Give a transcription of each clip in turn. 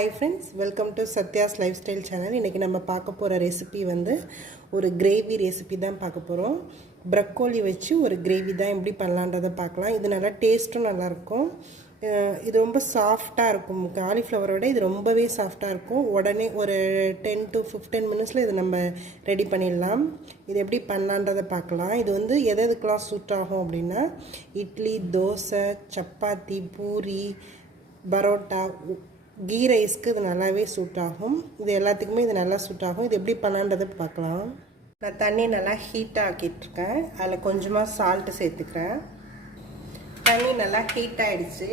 Hi friends, welcome to Satya's Lifestyle channel. இன்னைக்கு நம்ம பார்க்க போற ரெசிபி வந்து ஒரு கிரேவி ரெசிபி தான் பார்க்க போறோம். ப்ரோக்கோலி வச்சு ஒரு கிரேவி தான் எப்படி பண்ணலாம்ன்றதை பார்க்கலாம். இது நல்லா டேஸ்ட்டும் நல்லா இருக்கும். இது ரொம்ப சாஃப்ட்டா இருக்கும். காலிஃப்ளவரோட இது ரொம்பவே சாஃப்ட்டா இருக்கும். உடனே ஒரு 10 to 15 மினிட்ஸ்ல இது நம்ம ரெடி பண்ணிடலாம். இது எப்படி பண்ணலாம்ன்றதை பார்க்கலாம். இது வந்து எதுக்கெல்லாம் சூட் ஆகும் அப்படின்னா இட்லி, தோசை, சப்பாத்தி, பூரி, பரோட்டா, கீ ரைஸ்க்கு இது நல்லாவே சூட் ஆகும். இது எல்லாத்துக்குமே இது நல்லா சூட் ஆகும். இது எப்படி பண்ணலான்றதை பார்க்கலாம். நான் தண்ணி நல்லா ஹீட்டாக ஆக்கிட்டுருக்கேன். அதில் கொஞ்சமாக சால்ட்டு சேர்த்துக்கிறேன். தண்ணி நல்லா ஹீட் ஆகிடுச்சு.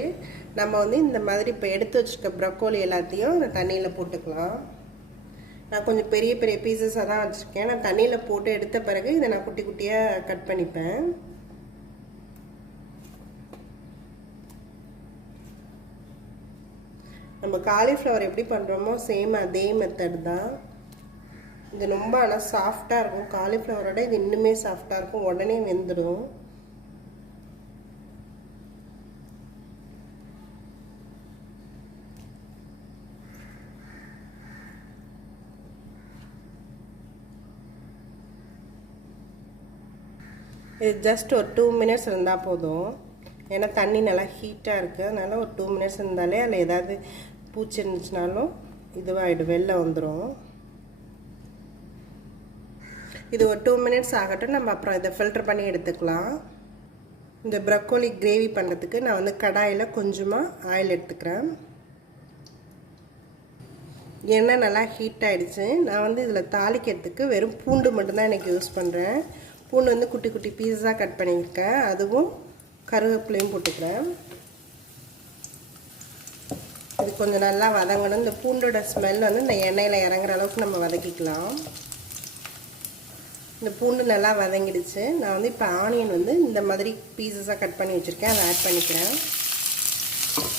நம்ம வந்து இந்த மாதிரி இப்போ எடுத்து வச்சுருக்க ப்ரோக்கோலி எல்லாத்தையும் இந்த தண்ணியில் போட்டுக்கலாம். நான் கொஞ்சம் பெரிய பெரிய பீசஸாக தான் வச்சுருக்கேன். நான் தண்ணியில் போட்டு எடுத்த பிறகு இதை நான் குட்டி குட்டியாக கட் பண்ணிப்பேன். நம்ம காலிஃப்ளவர் எப்படி பண்ணுறோமோ சேம் அதே மெத்தட் தான். இது ரொம்ப ஆனால் சாஃப்டாக இருக்கும். காலிஃப்ளவரோட இது இன்னுமே சாஃப்டாக இருக்கும். உடனே வெந்துடும். இது ஜஸ்ட் ஒரு 2 மினிட்ஸ் இருந்தால் போதும். ஏன்னா தண்ணி நல்லா ஹீட்டாக இருக்குது. அதனால் ஒரு 2 மினிட்ஸ் இருந்தாலே அதில் ஏதாவது பூச்சி இருந்துச்சுனாலும் இதுவாகிடும், வெளில வந்துடும். இது ஒரு 2 மினிட்ஸ் ஆகட்டும். நம்ம அப்புறம் இதை ஃபில்டர் பண்ணி எடுத்துக்கலாம். இந்த ப்ரோக்கோலி கிரேவி பண்ணுறதுக்கு நான் வந்து கடாயில் கொஞ்சமாக ஆயில் எடுத்துக்கிறேன். எண்ணெய் நல்லா ஹீட் ஆகிடுச்சு. நான் வந்து இதில் தாளிக்கிறதுக்கு வெறும் பூண்டு மட்டும்தான் எனக்கு யூஸ் பண்ணுறேன். பூண்டு வந்து குட்டி குட்டி பீஸாக கட் பண்ணியிருக்கேன். அதுவும் கருவேப்பிலையும் போட்டுக்கிறேன். இது கொஞ்சம் நல்லா வதங்கணும். இந்த பூண்டோட ஸ்மெல் வந்து இந்த எண்ணெயில் இறங்குற அளவுக்கு நம்ம வதக்கிக்கலாம். இந்த பூண்டு நல்லா வதங்கிடுச்சு. நான் வந்து இப்போ ஆனியன் வந்து இந்த மாதிரி பீசஸாக கட் பண்ணி வச்சுருக்கேன். அதை ஆட் பண்ணிக்கிறேன்.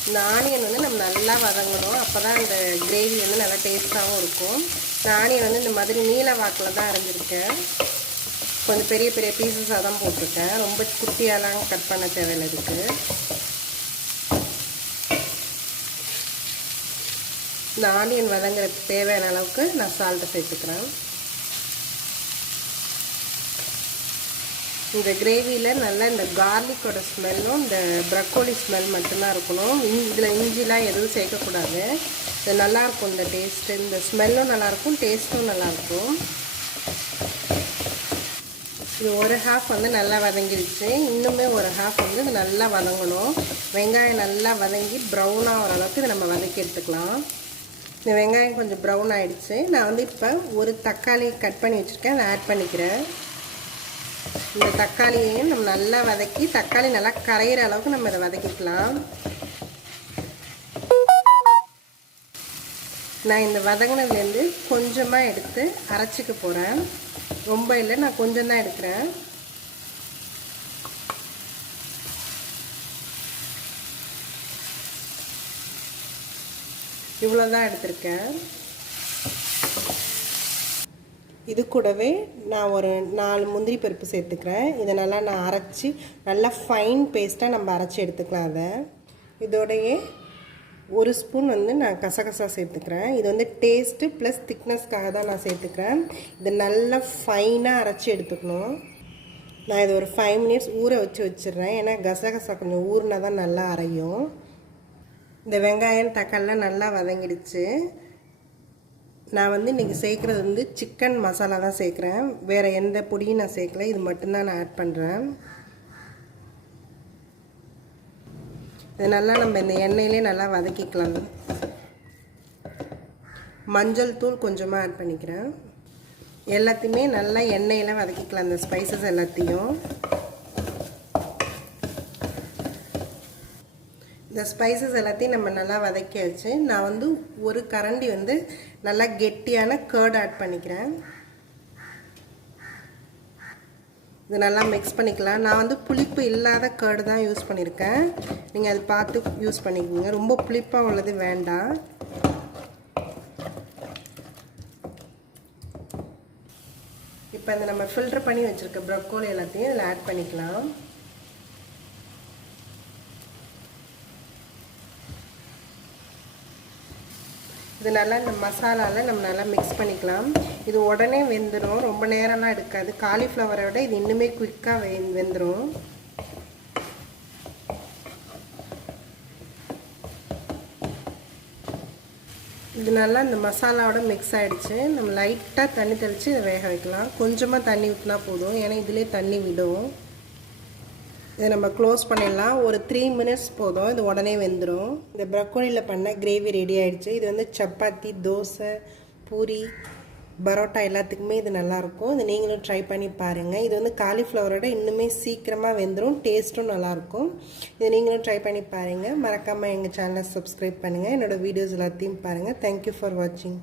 இந்த ஆனியன் வந்து நம்ம நல்லா வதங்கணும். அப்போ தான் இந்த கிரேவி வந்து நல்லா டேஸ்ட்டாகவும் இருக்கும். இந்த ஆனியன் வந்து இந்த மாதிரி நீல வாக்கில் தான் அரைஞ்சிருக்கேன். கொஞ்சம் பெரிய பெரிய பீசஸாக தான் போட்டிருக்கேன். ரொம்ப குட்டியாலாம் கட் பண்ண தேவையில்லை. இதுக்கு இந்த ஆனியன் வதங்குற தேவையான அளவுக்கு நான் சால்ட்டை சேர்த்துக்கிறேன். இந்த கிரேவியில் நல்லா இந்த கார்லிக்கோட ஸ்மெல்லும் இந்த ப்ரோக்கோலி ஸ்மெல் மட்டும்தான் இருக்கணும். இதில் இஞ்சிலாம் எதுவும் சேர்க்கக்கூடாது. இது நல்லாயிருக்கும். இந்த டேஸ்ட்டு, இந்த ஸ்மெல்லும் நல்லாயிருக்கும், டேஸ்ட்டும் நல்லாயிருக்கும். இது ஒரு ஹாஃப் வந்து நல்லா வதங்கிடுச்சு. இன்னுமே ஒரு ஹாஃப் வந்து இது நல்லா வதங்கணும். வெங்காயம் நல்லா வதங்கி ப்ரௌனாக வர அளவுக்கு இதை நம்ம வதக்கி எடுத்துக்கலாம். இந்த வெங்காயம் கொஞ்சம் ப்ரௌன் ஆகிடுச்சு. நான் வந்து இப்போ ஒரு தக்காளி கட் பண்ணி வச்சுருக்கேன். அதை ஆட் பண்ணிக்கிறேன். இந்த தக்காளியையும் நம்ம நல்லா வதக்கி தக்காளி நல்லா கரையிற அளவுக்கு நம்ம இதை வதக்கிக்கலாம். நான் இந்த வதங்கினதுலேருந்து கொஞ்சமாக எடுத்து அரைச்சிக்க போகிறேன். ரொம்ப இல்லை, நான் கொஞ்சம் தான் எடுக்கிறேன். இவ்வளோ தான் எடுத்திருக்கேன். இது கூடவே நான் ஒரு 4 முந்திரி பருப்பு சேர்த்துக்கிறேன். இதை நல்லா நான் அரைச்சி நல்லா ஃபைன் பேஸ்ட்டாக நம்ம அரைச்சி எடுத்துக்கலாம். அதை இதோடையே 1 ஸ்பூன் வந்து நான் கசகசா சேர்த்துக்கிறேன். இது வந்து டேஸ்ட்டு ப்ளஸ் திக்னஸ்க்காக தான் நான் சேர்த்துக்கிறேன். இது நல்லா ஃபைனாக அரைச்சி எடுத்துக்கணும். நான் இது ஒரு 5 மினிட்ஸ் ஊற வச்சிடுறேன். ஏன்னா கசகசா கொஞ்சம் ஊறினா தான் நல்லா அரையும். இந்த வெங்காயம் தக்காளிலாம் நல்லா வதங்கிடுச்சு. நான் வந்து இன்றைக்கி சேர்க்குறது வந்து சிக்கன் மசாலா தான் சேர்க்குறேன். வேறு எந்த பொடியும் நான் சேர்க்கல. இது மட்டும்தான் நான் ஆட் பண்ணுறேன். இது நல்லா நம்ம இந்த எண்ணெயிலே நல்லா வதக்கிக்கலாம். மஞ்சள் தூள் கொஞ்சமாக ஆட் பண்ணிக்கிறேன். எல்லாத்தையுமே நல்லா எண்ணெயில் வதக்கிக்கலாம். இந்த ஸ்பைசஸ் எல்லாத்தையும். இந்த ஸ்பைசஸ் எல்லாத்தையும் நம்ம நல்லா வதக்கியாச்சு. நான் வந்து ஒரு கரண்டி வந்து நல்லா கெட்டியான கர்ட் ஆட் பண்ணிக்கிறேன். இது நல்லா மிக்ஸ் பண்ணிக்கலாம். நான் வந்து புளிப்பு இல்லாத கர்டு தான் யூஸ் பண்ணியிருக்கேன். நீங்கள் அது பார்த்து யூஸ் பண்ணிக்கோங்க. ரொம்ப புளிப்பாக உள்ளது வேண்டாம். இப்போ இந்த நம்ம ஃபில்டர் பண்ணி வச்சுருக்க ப்ரோக்கோலி எல்லாத்தையும் இதில் ஆட் பண்ணிக்கலாம். இது நல்லா இந்த மசாலாவில் நம்ம நல்லா மிக்ஸ் பண்ணிக்கலாம். இது உடனே வெந்துடும், ரொம்ப நேரம்லாம் எடுக்காது. காலிஃப்ளவரை விட இது இன்னுமே குயிக்காக வெந்துடும். இது நல்லா இந்த மசாலாவோட மிக்ஸ் ஆகிடுச்சு. நம்ம லைட்டாக தண்ணி தெளித்து இதை வேக வைக்கலாம். கொஞ்சமாக தண்ணி ஊற்றினா போதும், ஏன்னா இதிலே தண்ணி விடும். இதை நம்ம க்ளோஸ் பண்ணிடலாம். ஒரு 3 மினிட்ஸ் போதும், இது உடனே வெந்துடும். இந்த ப்ரக்கோலியில் பண்ண கிரேவி ரெடி ஆகிடுச்சு. இது வந்து சப்பாத்தி, தோசை, பூரி, பரோட்டா எல்லாத்துக்குமே இது நல்லாயிருக்கும். இது நீங்களும் ட்ரை பண்ணி பாருங்கள். இது வந்து காலிஃப்ளவரோட இன்னுமே சீக்கிரமாக வெந்துடும், டேஸ்ட்டும் நல்லாயிருக்கும். இது நீங்களும் ட்ரை பண்ணி பாருங்கள். மறக்காமல் எங்கள் சேனலை சப்ஸ்கிரைப் பண்ணுங்கள். என்னோடய வீடியோஸ் எல்லாத்தையும் பாருங்கள். தேங்க்யூ ஃபார் வாட்சிங்.